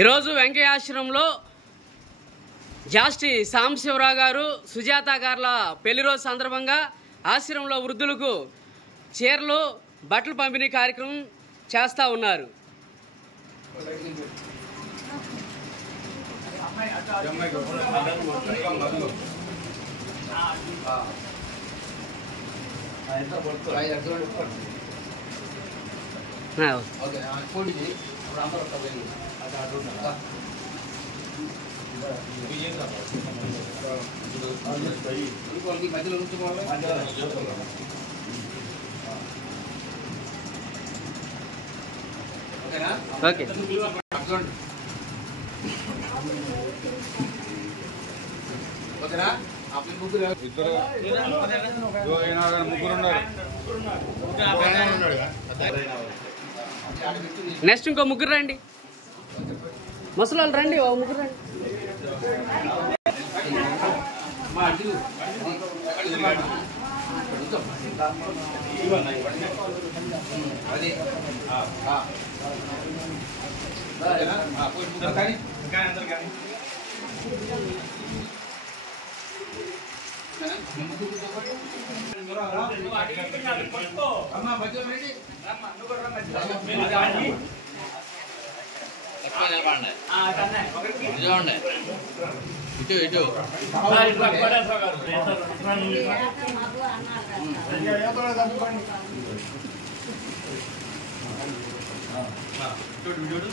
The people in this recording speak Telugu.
ఈరోజు వెంకయ్యాశ్రమంలో జాస్టి సాంబశివరావు గారు సుజాత గారుల పెళ్లి రోజు సందర్భంగా ఆశ్రమంలో వృద్ధులకు చీరలు బట్టలు పంపిణీ కార్యక్రమం చేస్తూ ఉన్నారు. ఓకే నెక్స్ట్ ఇంకో ముగ్గురు రండి, ముసలాళ్ళు రండి, ఓ ముగ్గురు రండి. ఇటు ఇటు చూడు